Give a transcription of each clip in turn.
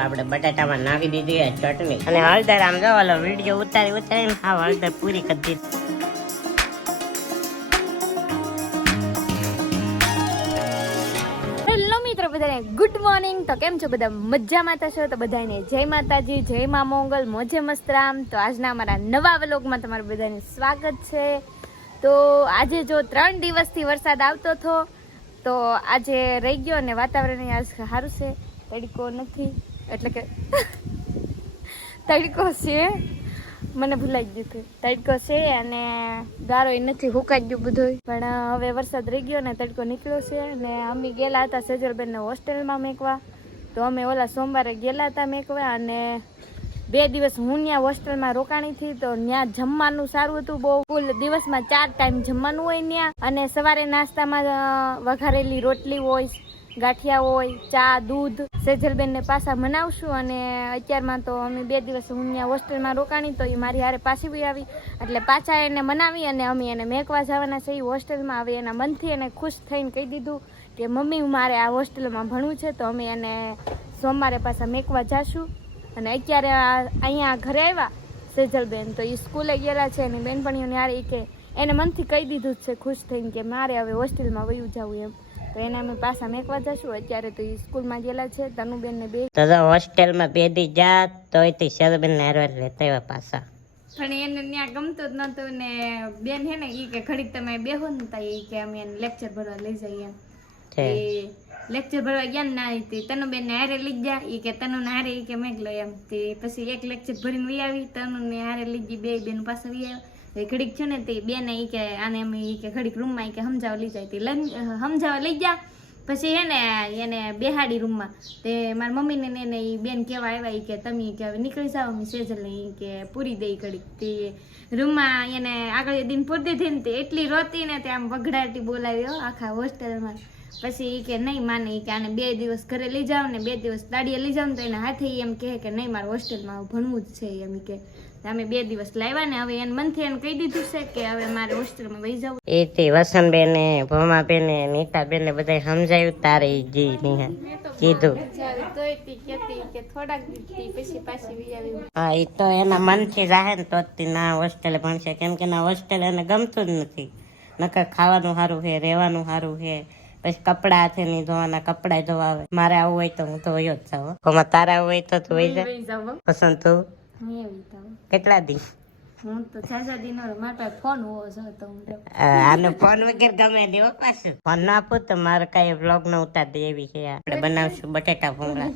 તો આપણે બટાટામાં નાખી દીધી ચટણી. અને હળદર આમ જો ઓલો વીડિયો ઉતારી ઉતારીને હા હળદર પૂરી કરી દીધી. બધાને ગુડ મોર્નિંગ તો કેમ છો બધા? મજામાં થશો તો બધાને જય માતાજી જય મા મોંગલ મોજે મસ્તરામ તો આજના અમારા નવા વ્લોગમાં તમારું બધાને સ્વાગત છે. તો આજે જો ત્રણ દિવસથી વરસાદ આવતો હતો તો આજે રહી ગયો અને વાતાવરણ સારું છે. તડકો નથી. એટલે કે તડકો છે. મને ભૂલાઈ ગયું હતું. તડકો છે અને ગારો નથી, હુકાઈ ગયું બધું પણ હવે વરસાદ રહી ગયો ને, તડકો નીકળ્યો છે અને અમે ગયેલા હતા સેજલબેનને હોસ્ટેલમાં મેકવા. તો અમે ઓલા સોમવારે ગયેલા હતા મેકવા અને બે દિવસ હું ત્યાં હોસ્ટેલમાં રોકાણી હતી તો ત્યાં જમવાનું સારું હતું બહુ. ફૂલ દિવસમાં ચાર ટાઈમ જમવાનું હોય ત્યાં અને સવારે નાસ્તામાં વઘારેલી રોટલી હોય ગાંઠિયા હોય, ચા, દૂધ, સેજલબેનને પાછા મનાવશું અને અત્યારમાં તો અમે બે દિવસ હું ત્યાં હોસ્ટેલમાં રોકાણી તો એ મારી હારે પાછી બી આવી. એટલે પાછા એને મનાવી અને અમે એને મેકવા જવાના છે. એ હોસ્ટેલમાં હવે એના મનથી એને ખુશ થઈને કહી દીધું કે, મમ્મી મારે આ હોસ્ટેલમાં ભણવું છે, તો અમે એને સોમવારે પાછા મેકવા જાશું. અને અત્યારે અહીંયા ઘરે આવ્યા સેજલબેન. તો એ સ્કૂલે ગયેલા છે એની બેનપણીઓને હારે એ કે, એને મનથી કહી દીધું જ છે, ખુશ થઈને કે, મારે હવે હોસ્ટેલમાં વયું જવું એમ. તો એને અમે પાછા મેકવા જશું. અત્યારે તો એ સ્કૂલમાં ગયેલા છે. તનુબેન ને બે તો જો હોસ્ટેલમાં બે દી જાત તો એથી શરબેન ને હારવાર લેતા આવ્યા પાછા. પણ એને ત્યાં ગમતું જ નહોતું ને બેન હે ને એ કે ઘડીક તમે બેહો ને તા એ કે અમે એને લેક્ચર ભરવા લઈ જઈએ. એમ લેક્ચર ભરવા ગયા ને ના તે તનુ બેન ને હારે લઈ ગયા. ઈ કે તનુ ને હારે એ કે મેં લઈ એમ. તે પછી એક લેક્ચર ભરીને વી આવી. તનુ ને હારે લઈ ગઈ. બે બેન પાસે વી આવ્યા. તે ઘડીક છે ને તે બેન એ કે, આને અમે એ કે ઘડીક રૂમમાં એ કે સમજાવવા લઈ જાય. તે સમજાવવા લઈ ગયા. પછી હે ને એને બેહાડી રૂમમાં. તે મારા મમ્મીને ને એને એ બેન કેવા આવ્યા એ કે, તમે કે હવે નીકળી જાઓ, અમે સેજલ ને કે પૂરી દઈ ઘડીક. તે રૂમમાં એને આગળ દિન પૂરતી થઈ ને તે એટલી રોતી ને તે આમ વઘડાટી બોલાવ્યો આખા હોસ્ટેલમાં. પછી એ કે, નહીં, માને કે આને બે દિવસ ઘરે લઈ જાઓ ને બે દિવસ દાડીએ લઈ જાઓ ને તો એના હાથે એમ કહે કે, નહીં, મારે હોસ્ટેલમાં ભણવું જ છે, એમ કે. અમે બે દિવસ લાવ્યા ને હવે એને મનથી એને કહી દીધું છે કે હવે મારે હોસ્ટેલમાં વહી જવું. એથી વસંતબેન ને ભમાબેન નીતાબેન ને બધા સમજાયું તારે જી નિહા કીધું. તોય તી કહેતી કે થોડાક પછી પાછી વી હા એ તો એના મનથી જાહે ને તો જ ના હોસ્ટેલે ભણશે. કેમ કે ના હોસ્ટેલ એને ગમતું જ નથી. નકર ખાવાનું સારું છે રહેવાનું સારું છે પછી કપડા હાથે નહીં ધોવાના કપડા ધોવા આવે. મારે આવું હોય તો હું તો વયો જ જાઉં તારા આવું હોય તો તું વહી પસંદ તું કેટલા દી? હું તો ઝાઝા દિનો મારા પાસે ફોન હોવો છો તો આનો ફોન વગર ગમે દેવો પાછું. ફોન ના આપું તો મારે કઈ બ્લોગ ન ઉતાર દે એવી છે આપણે બનાવશું બટેટા ભૂંગળા.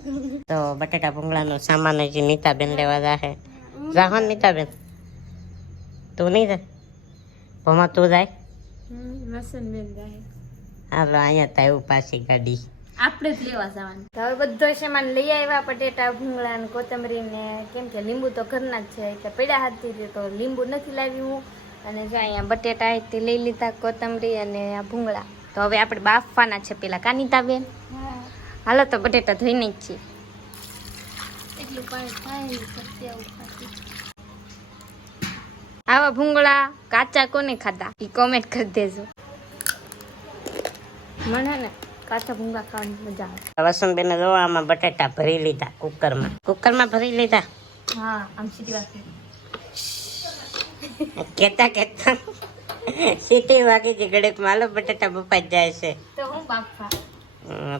તો બટેટા ભૂંગળાનો સામાન હજી નીતાબેન લેવા જાહે. જાહો નીતાબેન. તું નહીં જાય ભમા તું જાય. હાલો અહીંયા તો એવું પાછી ગાડી. આપણે જ લેવા જવાનું. હવે બધો સામાન લઈ આવ્યા બટેટા ભૂંગળા ને કોથમરી ને કેમ કે લીંબુ તો ઘરના જ છે એટલે પડ્યા હાથથી તો લીંબુ નથી લાવી હું. અને જો અહીંયા બટેટા તે લઈ લીધા કોથમરી અને આ ભૂંગળા. તો હવે આપણે બાફવાના છે પેલા કાનિતા બેન. હાલો તો બટેટા ધોઈને જ છીએ. આવા ભૂંગળા કાચા કોને ખાધા? ઈ કોમેન્ટ કરી દેજો. મને ને કાચા ભૂંગળા ખાવાની મજા આવે. વસંતબેન જોવામાં બટેટા ભરી લીધા કુકરમાં. કુકરમાં ભરી લીધા? હા આમ કેતા કેતા સીટી વાગી છે ગળેક માલો બટેટા બપાઈ જાય છે. તો હું બાફા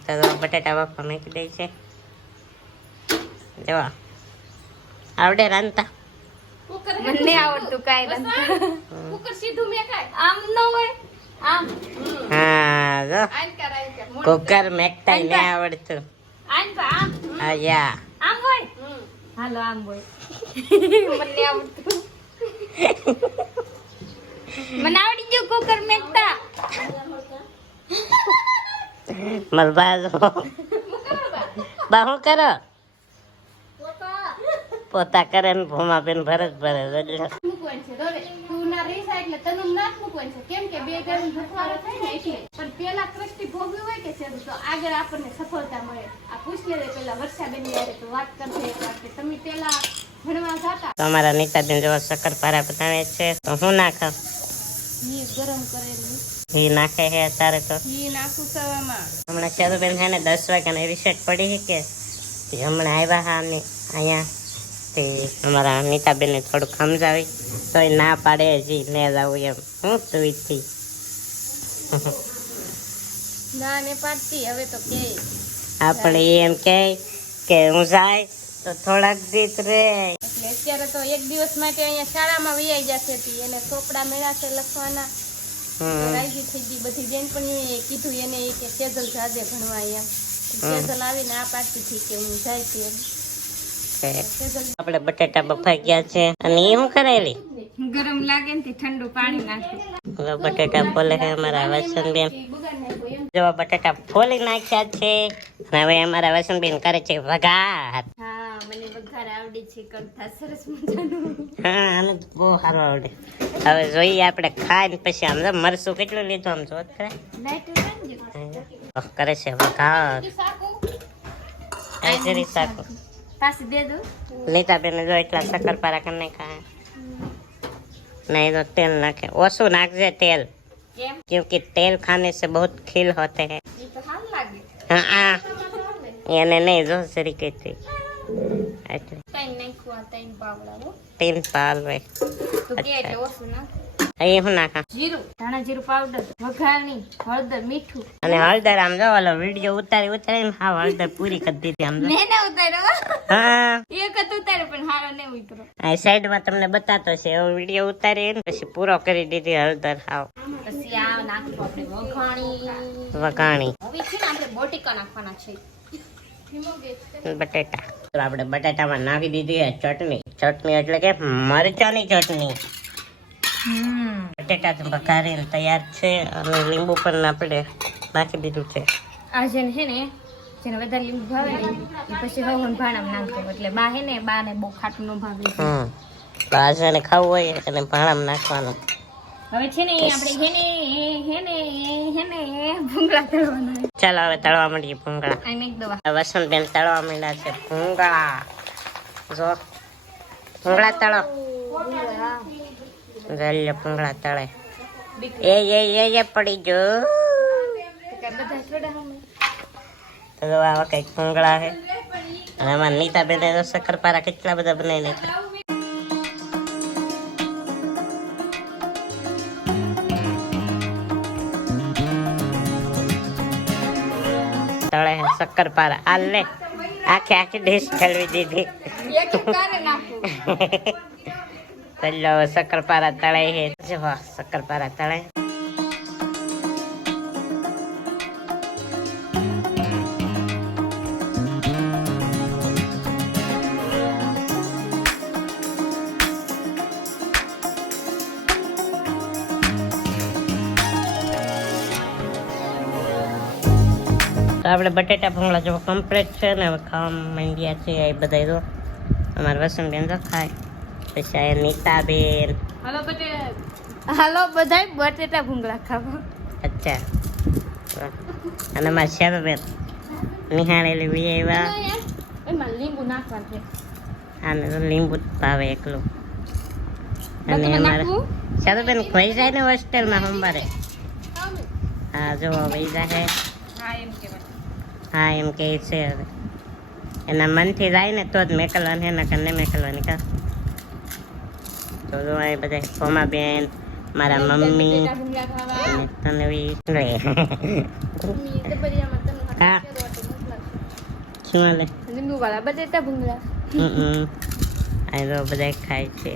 તો બટેટા બાફવા મેકી દે છે. જોવા આવડે રાંધતા? મને આવડતું કાંઈ રાંધતા. કુકર સીધું મેં આમ ન હોય આમ. હા જો કુકર મેકતા ને આવડતું હા યા આમ હોય હાલો આમ હોય મને આવડતું મને આવડી ગયું કુકર મેકતા મલબાજો બા હું કરો પોતા કરે ને ભૂમા બેન ભરે જ ભરે ના જાય એટલે તનુ ના મૂકવાનું છે. કેમ કે બે ગરમ ધસવારો થાય ને એટલે. પણ પેલા કૃષ્ટિ ભોગવી હોય કે છે તો આગળ આપણને સફળતા મળે. આ પૂછ લે પેલા વર્ષાબેન યારે તો વાત કરશે કે તમે પેલા ભણવા જાતા. તો અમારા નીતાબેન જેવા શક્કર પારા બનાવે છે. તો હું નાખ? ઘી ગરમ કરેલું ઘી નાખે છે અત્યારે તો? ઘી નાખું સવામાં હમણાં ચરુબેન છે ને દસ વાગ્યાની રિસેટ પડી છે કે હમણાં આવ્યા હા અમે અહીંયા. તે અમારા નીતાબેનને થોડુંક સમજાવી. તો એ ના પાડે હજી ને જવું એમ. હું સુઈથી ના ને પાડતી. હવે તો કે. આપણે એમ કે કે હું જાય તો થોડાક દીત રે. એટલે અત્યારે તો એક દિવસ માટે અહીંયા શાળામાં વૈયાઈ જશે તી. એને ચોપડા મેળા છે લખવાના. તો રાજી થઈ ગઈ. બધી બેનપણીઓએ કીધું એને કે સેજલ જાજે ભણવા એમ. સેજલ આવીને આ પાડતી હતી કે હું જાય છે એમ સેજલ આપણે બટેટા બફાઈ ગયા છે. અને એ હું કરેલી ગરમ લાગે ને ઠંડુ પાણી નાખે. હવે બટેટા ફોલે છે અમારા વસંતબેન જો બટેટા ફોલી નાખ્યા છે. અને હવે અમારા વસંતબેન કરે છે વઘાર. હા મને વઘાર આવડી છે કરતા સરસ મજાનું. હા આને બહુ સારું આવડે. હવે જોઈએ આપણે ખાઈને પછી આમ મરસું કેટલું લીધું આમ જોત કરે કરે છે વઘાર. આ જરી શાક પાછી દે દો નીતા બેન જો એટલા શક્કરપારા કરી નાખ્યા नहीं तो तेल नाखे ओसु नाखजे तेल કેમ क्योंकि तेल खाने से बहुत खिल होते हैं એ તો સારું લાગે हाँ हाँ એને નહીં જો સરી કઈ હતી એટલે તૈન નાખવા તૈન પાવડા હો તીન પાલ વે તો કે એટલે ઓછું નાખ એ હું નાખા? જીરું ધાણા જીરું પાવડર વઘારની હળદર મીઠું. અને હળદર આમ જો ઓલો વીડિયો ઉતારી ઉતારીને હા હળદર પૂરી કરી દીધી આમ મેં ના ઉતાર્યો હા. એક જ ઉતાર્યો પણ હારો ને ઉતરો આ સાઈડમાં તમને બતાતો છે એવો વીડિયો ઉતારી પછી પૂરો કરી દીધી હળદર હાવ. પછી આ આપણે વઘાણી. વઘાણી. હવે છે ને આપણે બોટિકા નાખવાના છે. બટેટા. તો આપણે બટાટામાં નાખી દીધી ચટણી. ચટણી એટલે કે મરચાની ચટણી. બટેટા તો તૈયાર છે અને લીંબુ પણ આપણે નાખી દીધું છે. આ જેને છે ને જેને વધારે લીંબુ ભાવે ને પછી હવન ભાણામાં નાખતો એટલે બા હે ને બા ને બહુ ખાટું ન ભાવે. હમ. બાજાને ખાવું હોય એને ભાણામાં નાખવાનું. હવે છે ને આપણે હે ને હે ને હે ને ભૂંગળા તળવાના ચાલો હવે તળવા માંડીએ ભૂંગળા. આઈ મેક દવા. વસંતબેન તળવા માંડ્યા છે ભૂંગળા. જો. ભૂંગળા તળો. જલ્દી ભૂંગળા તળે. એ એ એ એ પડી જો. તો આવા કંઈક ભૂંગળા છે. અને નીતા બેને તો શક્કરપારા કેટલા બધા બનાવી નાખ્યા તળે શક્કરપારા. આ લે આખી આખી ડીશ ઠલવી દીધી. હવે શક્કરપારા તળે છે જો શક્કરપારા તળે. તો આપણે બટેટા ભૂંગળા જો કમ્પ્લીટ છે ને હવે ખાવા માંડ્યા છે એ બધા અમારા વસંતબેન તો ખાય. પછી નીતાબેન હાલો બટે. હાલો બધાય બટેટા ભૂંગળા ખાવા. અચ્છા. અને મારા શેરબેન નિહાળેલી વી આવ્યા એમાં લીંબુ નાખવાનું છે આને તો લીંબુ ભાવે એકલું. અને અમારે શેરબેન ખોઈ જાય ને હોસ્ટેલમાં સોમવારે? હા જો વહી જાય હા એમ કે છે હવે. એના મનથી જાય ને તો જ મેકલવાની એના કને મેકલવાની કા. તો જો અહીં બધા સોમાબેન મારા મમ્મી બટેટા ભૂંગળા ખાવા અને તનવી લે મમ્મી દબરિયામાં તને હા. શું હાલે લીંબુ વાળા બટેટા ભૂંગળા હમ અહીં તો બધા ખાય છે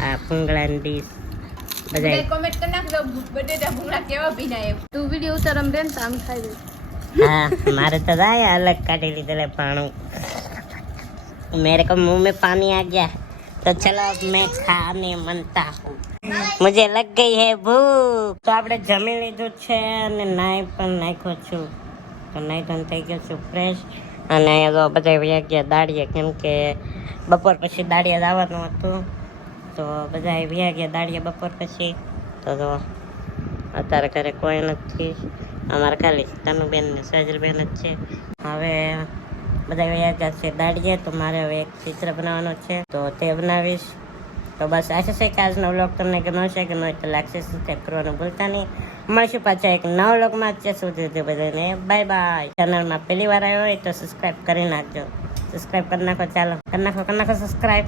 આ ભૂંગળાની ડીશ બધા કોમેન્ટ કરી નાખજો બટેટા ભૂંગળા કેવા પીના એમ તું વિડિયો ઉતારમ દે ને તો આમ ખાઈ દે हाँ हमारे तो राय अलग काटे ली तेरे पाणू मेरे को मुंह में पानी आ गया तो चलो अब मैं खाने मनता हूँ मुझे लग गई है भूख તો આપણે જમી લીધું છે અને નાઈ પણ નાખ્યો છું તો નાઈ ધોઈને થઈ ગયો છું ફ્રેશ અને અહીંયા તો બધા વ્યા ગયા દાડીએ કેમ કે બપોર પછી દાડીએ જવાનું હતું તો બધા વ્યા ગયા દાડીએ બપોર પછી તો તો અત્યારે ઘરે કોઈ નથી અમારે ખાલી તનુબેન ને સજલબેન જ છે હવે બધા વયા છે દાડીએ તો મારે હવે એક ચિત્ર બનાવવાનું છે. તો તે બનાવીશ. તો બસ આશા છે કે આજનો વ્લોગ તમને ગમ્યો છે કે નહીં તો લાગશે સબસ્ક્રાઈબ કરવાનું ભૂલતા નહીં. મળશું પાછા એક નવ વ્લોગમાં. ત્યાં સુધી બધાને બાય બાય. ચેનલમાં પહેલી વાર આવ્યો હોય તો સબસ્ક્રાઈબ કરી નાખજો. સબસ્ક્રાઈબ કરી નાખો, ચાલો. કરી નાખો કરી નાખો, સબસ્ક્રાઇબ.